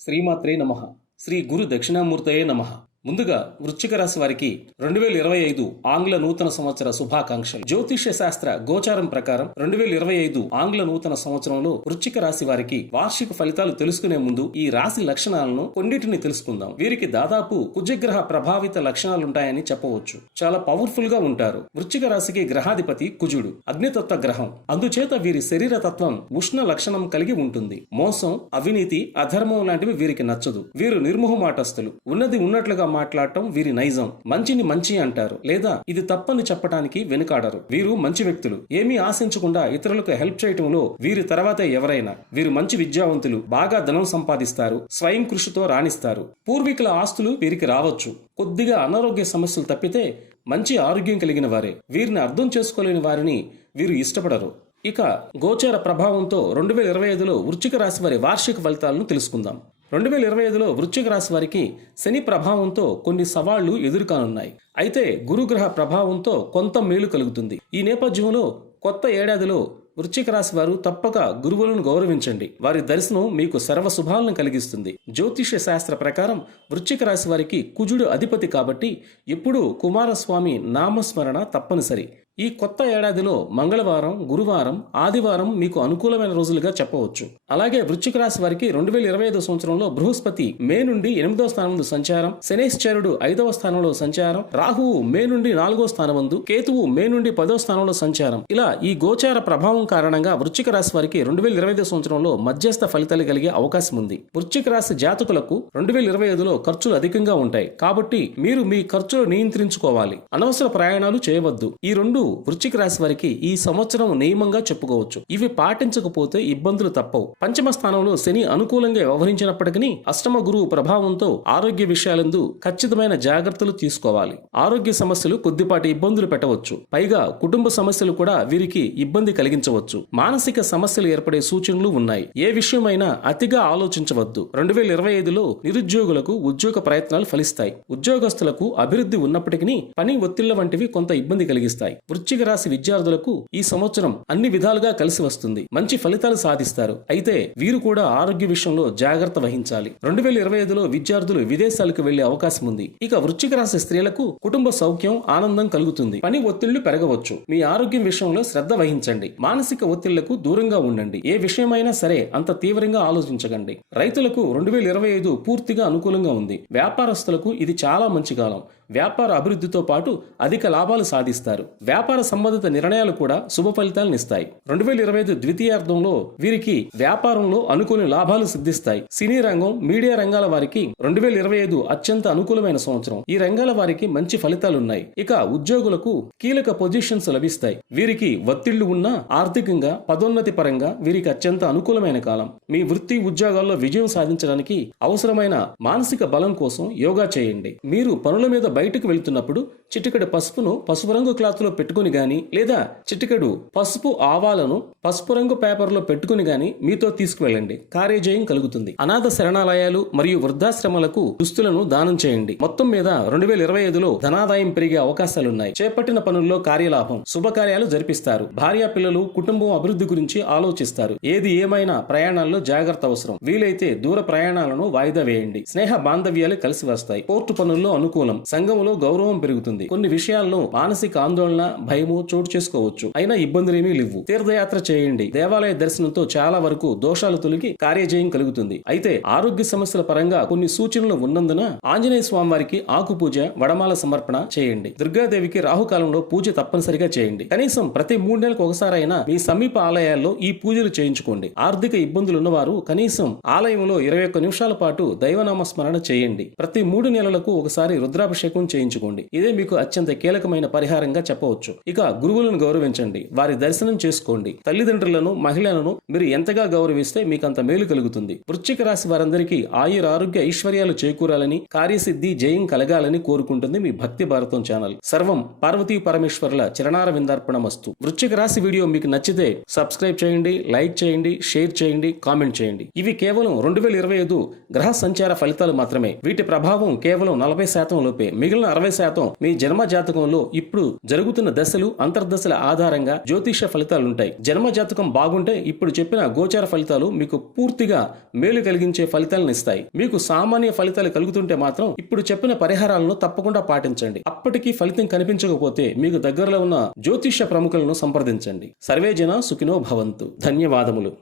శ్రీమాత్రే నమ. శ్రీ గురు దక్షిణామూర్తయే నమ. ముందుగా వృశ్చిక రాశి వారికి రెండు వేల ఇరవై ఐదు ఆంగ్ల నూతన సంవత్సర శుభాకాంక్షలు. జ్యోతిష్య శాస్త్ర గోచారం ప్రకారం రెండు వేల ఇరవై ఐదు ఆంగ్ల నూతన సంవత్సరంలో వృశ్చిక రాశి వారికి వార్షిక ఫలితాలు తెలుసుకునే ముందు ఈ రాశి లక్షణాలను కొన్నిటిని తెలుసుకుందాం. వీరికి దాదాపు కుజగ్రహ ప్రభావిత లక్షణాలుంటాయని చెప్పవచ్చు. చాలా పవర్ఫుల్గా ఉంటారు. వృశ్చిక రాశికి గ్రహాధిపతి కుజుడు అగ్నితత్వ గ్రహం. అందుచేత వీరి శరీర తత్వం ఉష్ణ లక్షణం కలిగి ఉంటుంది. మోసం అవినీతి అధర్మం లాంటివి వీరికి నచ్చదు. వీరు నిర్మోహమాటస్తులు ఉన్నది ఉన్నట్లుగా మాట్లాడటం వీరి నైజం. మంచిని మంచి అంటారు. లేదా ఇది తప్పని చెప్పడానికి వెనుకాడరు. వీరు మంచి వ్యక్తులు. ఏమీ ఆశించకుండా ఇతరులకు హెల్ప్ చేయటంలో వీరి తర్వాత ఎవరైనా. వీరు మంచి విద్యావంతులు. బాగా ధనం సంపాదిస్తారు. స్వయం కృషితో రాణిస్తారు. పూర్వీకుల ఆస్తులు వీరికి రావచ్చు. కొద్దిగా అనారోగ్య సమస్యలు తప్పితే మంచి ఆరోగ్యం కలిగిన వారే. వీరిని అర్థం చేసుకోలేని వారిని వీరు ఇష్టపడరు. ఇక గోచార ప్రభావంతో రెండు వేల ఇరవై ఐదులో వృచ్చిక రాశి వారి వార్షిక ఫలితాలను తెలుసుకుందాం. రెండు వేల ఇరవై ఐదులో వృశ్చిక రాశి వారికి శని ప్రభావంతో కొన్ని సవాళ్ళు ఎదురుకానున్నాయి. అయితే గురుగ్రహ ప్రభావంతో కొంత మేలు కలుగుతుంది. ఈ నేపథ్యంలో కొత్త ఏడాదిలో వృశ్చిక రాశి వారు తప్పక గురువులను గౌరవించండి. వారి దర్శనం మీకు సర్వ శుభాలను కలిగిస్తుంది. జ్యోతిష్య శాస్త్ర ప్రకారం వృశ్చిక రాశి వారికి కుజుడు అధిపతి కాబట్టి ఎప్పుడూ కుమారస్వామి నామస్మరణ తప్పనిసరి. ఈ కొత్త ఏడాదిలో మంగళవారం గురువారం ఆదివారం మీకు అనుకూలమైన రోజులుగా చెప్పవచ్చు. అలాగే వృశ్చిక రాశి వారికి రెండు వేల ఇరవై ఐదు సంవత్సరంలో బృహస్పతి మే నుండి ఎనిమిదో స్థానంలో సంచారం శనేశ్చరుడు ఐదవ స్థానంలో సంచారం రాహువు మే నుండి నాలుగో స్థానమందు కేతువు మే నుండి పదో స్థానంలో సంచారం. ఇలా ఈ గోచార ప్రభావం కారణంగా వృశ్చిక రాశి వారికి రెండు వేల ఇరవై ఐదు సంవత్సరంలో మధ్యస్థ ఫలితాలు కలిగే అవకాశం ఉంది. వృశ్చిక రాశి జాతకులకు రెండు వేల ఇరవై ఐదులో ఖర్చులు అధికంగా ఉంటాయి. కాబట్టి మీరు మీ ఖర్చులు నియంత్రించుకోవాలి. అనవసర ప్రయాణాలు చేయవద్దు. ఈ రెండు వృశ్చిక రాశి వారికి ఈ సంవత్సరం నియమంగా చెప్పుకోవచ్చు. ఇవి పాటించకపోతే ఇబ్బందులు తప్పవు. పంచమ స్థానంలో శని అనుకూలంగా వ్యవహరించినప్పటికీ అష్టమ గురువు ప్రభావంతో ఆరోగ్య విషయాలందు ఖచ్చితమైన జాగ్రత్తలు తీసుకోవాలి. ఆరోగ్య సమస్యలు కొద్దిపాటి ఇబ్బందులు పెట్టవచ్చు. పైగా కుటుంబ సమస్యలు కూడా వీరికి ఇబ్బంది కలిగించవచ్చు. మానసిక సమస్యలు ఏర్పడే సూచనలు ఉన్నాయి. ఏ విషయమైనా అతిగా ఆలోచించవద్దు. రెండు వేల ఇరవై ఐదులో నిరుద్యోగులకు ఉద్యోగ ప్రయత్నాలు ఫలిస్తాయి. ఉద్యోగస్తులకు అభివృద్ధి ఉన్నప్పటికీ పని ఒత్తిళ్ళ వంటివి కొంత ఇబ్బంది కలిగిస్తాయి. వృశ్చిక రాశి విద్యార్థులకు ఈ సంవత్సరం అన్ని విధాలుగా కలిసి వస్తుంది. మంచి ఫలితాలు సాధిస్తారు. అయితే వీరు కూడా ఆరోగ్య విషయంలో జాగ్రత్త వహించాలి. రెండు వేల ఇరవై ఐదులో విద్యార్థులు విదేశాలకు వెళ్ళే అవకాశం ఉంది. ఇక వృశ్చిక రాశి స్త్రీలకు కుటుంబ సౌఖ్యం ఆనందం కలుగుతుంది. పని ఒత్తిళ్ళు పెరగవచ్చు. మీ ఆరోగ్యం విషయంలో శ్రద్ధ వహించండి. మానసిక ఒత్తిళ్ళకు దూరంగా ఉండండి. ఏ విషయమైనా సరే అంత తీవ్రంగా ఆలోచించకండి. రైతులకు రెండు వేల ఇరవై ఐదు పూర్తిగా అనుకూలంగా ఉంది. వ్యాపారస్తులకు ఇది చాలా మంచి కాలం. వ్యాపార అభివృద్ధితో పాటు అధిక లాభాలు సాధిస్తారు. వ్యాపార సంబంధిత నిర్ణయాలు కూడా శుభ ఫలితాలను ఇస్తాయి. రెండు వేల ఇరవై ఐదు ద్వితీయార్థంలో వీరికి వ్యాపారంలో అనుకూల లాభాలు సిద్ధిస్తాయి. సినీ రంగం మీడియా రంగాల వారికి రెండు వేల ఇరవై ఐదు అత్యంత అనుకూలమైన సంవత్సరం. ఈ రంగాల వారికి మంచి ఫలితాలున్నాయి. ఇక ఉద్యోగులకు కీలక పొజిషన్స్ లభిస్తాయి. వీరికి ఒత్తిళ్ళు ఉన్నా ఆర్థికంగా పదోన్నతి పరంగా వీరికి అత్యంత అనుకూలమైన కాలం. మీ వృత్తి ఉద్యోగాల్లో విజయం సాధించడానికి అవసరమైన మానసిక బలం కోసం యోగా చేయండి. మీరు పనుల మీద బయటకు వెళ్తున్నప్పుడు చిటికడి పసుపును పసుపు రంగు క్లాత్లో పెట్టుకుని గాని లేదా చిటికెడు పసుపు ఆవాలను పసుపు రంగు పేపర్లో పెట్టుకుని గాని మీతో తీసుకువెళ్ళండి. కార్యజయం కలుగుతుంది. అనాథ శరణాలయాలు మరియు వృద్ధాశ్రమాలకు దుస్తులను దానం చేయండి. మొత్తం మీద రెండు వేల ఇరవై ఐదులో ధనాదాయం పెరిగే అవకాశాలున్నాయి. చేపట్టిన పనుల్లో కార్యలాభం శుభకార్యాలు జరిపిస్తారు. భార్య పిల్లలు కుటుంబం అభివృద్ధి గురించి ఆలోచిస్తారు. ఏది ఏమైనా ప్రయాణాల్లో జాగ్రత్త అవసరం. వీలైతే దూర ప్రయాణాలను వాయిదా వేయండి. స్నేహ బాంధవ్యాలు కలిసి వస్తాయి. కోర్టు పనుల్లో అనుకూలం సంఘంలో గౌరవం పెరుగుతుంది. కొన్ని విషయాల్లో మానసిక ఆందోళన భయము చోటు చేసుకోవచ్చు. అయినా ఇబ్బందులేమీ లేవు. తీర్థయాత్ర చేయండి. దేవాలయ దర్శనంతో చాలా వరకు దోషాలు తొలగి కార్యజయం కలుగుతుంది. అయితే ఆరోగ్య సమస్యల పరంగా కొన్ని సూచనలు ఉన్నందున ఆంజనేయ స్వామి వారికి ఆకు పూజ వడమాల సమర్పణ చేయండి. దుర్గాదేవికి రాహుకాలంలో పూజ తప్పనిసరిగా చేయండి. కనీసం ప్రతి మూడు నెలలకు ఒకసారైనా మీ సమీప ఆలయాల్లో ఈ పూజలు చేయించుకోండి. ఆర్థిక ఇబ్బందులు ఉన్నవారు కనీసం ఆలయంలో ఇరవై ఒక్క నిమిషాల పాటు దైవనామ స్మరణ చేయండి. ప్రతి మూడు నెలలకు ఒకసారి రుద్రాభిషేకం చేయించుకోండి. ఇదే మీకు అత్యంత కీలకమైన పరిహారంగా చెప్పవచ్చు. ఇక గురువులను గౌరవించండి. వారి దర్శనం చేసుకోండి. తల్లిదండ్రులను మహిళలను మీరు ఎంతగా గౌరవిస్తే మీకు అంత మేలు కలుగుతుంది. వృశ్చిక రాశి వారందరికీ ఆయుర ఆరోగ్య ఐశ్వర్యాలు చేకూరాలని కార్యసిద్ధి జయం కలగాలని కోరుకుంటుంది మీ భక్తి భారతం ఛానల్. సర్వం పార్వతీ పరమేశ్వర్ల చరణార విందార్పణమస్తు వృశ్చిక రాశి వీడియో మీకు నచ్చితే సబ్స్క్రైబ్ చేయండి లైక్ చేయండి షేర్ చేయండి కామెంట్ చేయండి. ఇవి కేవలం రెండు వేల ఇరవై ఐదు గ్రహ సంచార ఫలితాలు మాత్రమే. వీటి ప్రభావం కేవలం నలభై శాతం లోపే. మిగిలిన అరవై శాతం మీ జన్మ జాతకంలో ఇప్పుడు జరుగుతున్న దశలు అంతర్దశల ఆధారంగా జ్యోతిష ఫలితాలు ఉంటాయి జన్మ జాతకం బాగుంటే ఇప్పుడు చెప్పిన గోచార ఫలితాలు మీకు పూర్తిగా మేలు కలిగించే ఫలితాలను ఇస్తాయి. మీకు సామాన్య ఫలితాలు కలుగుతుంటే మాత్రం ఇప్పుడు చెప్పిన పరిహారాలను తప్పకుండా పాటించండి. అప్పటికీ ఫలితం కనిపించకపోతే మీకు దగ్గరలో ఉన్న జ్యోతిష ప్రముఖులను సంప్రదించండి. సర్వేజన సుఖినో భవంతు. ధన్యవాదములు.